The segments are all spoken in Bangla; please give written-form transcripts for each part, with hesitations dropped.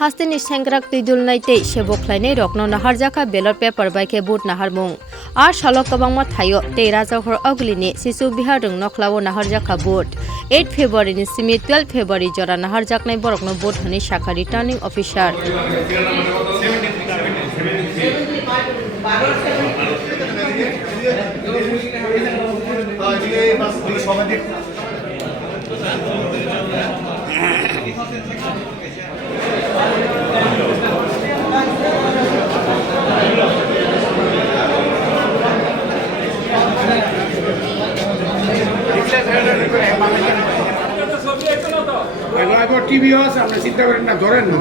hasteni sengkrak tuidul naite sebok khwlainairokno naharjakha ballot paper baike vote naharmung ar salok kabangma thayo tei rajakhor aglini sisu bihar rung nokhlao naharjakha vote 8 February ni simi 12 February jora naharjaknai borokno vote hini shakha returning officer TV আছে আপনি চিন্তা করেন না ধরেন না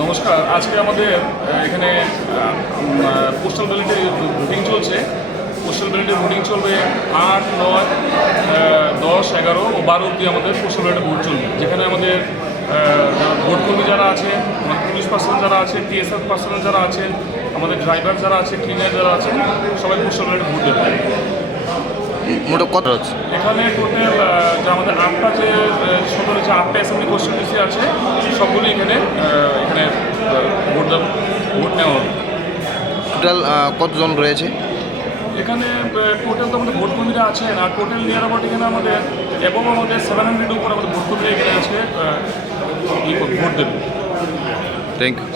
নমস্কার। আজকে আমাদের এখানে পোস্টাল ব্যালটের ভোটিং চলছে। পোস্টাল ব্যালটের ভোটিং চলবে 8, 9, 10, 11 ও 12 অবধি আমাদের পোস্টাল ব্যালটে ভোট চলবে, যেখানে আমাদের ভোটকর্মী যারা আছে, আমাদের পুলিশ পার্সোনাল যারা আছে, টিএসএফ পার্সোনাল যারা আছেন, আমাদের ড্রাইভার যারা আছে, ক্লিনার যারা আছেন, সবাই পোস্টাল ব্যালটে ভোট দেবে। মোট কত হচ্ছে এখানে টোটাল যে আমাদের 8টা যে সদরে যে 8টা অ্যাসেম্বলি কনস্টিটিউয়েন্সি আছে, সবগুলি এখানে ভোট নেওয়া হবে। টোটাল কতজন রয়েছে এখানে? টোটাল তো আমাদের ভোটকর্মীরা আছেন, আর টোটাল নিয়ার অ্যাবাউট এখানে আমাদের এবং আমাদের 700 উপর আমাদের ভোটকর্মীরা এখানে আছে ভোট দেবে। Thank you.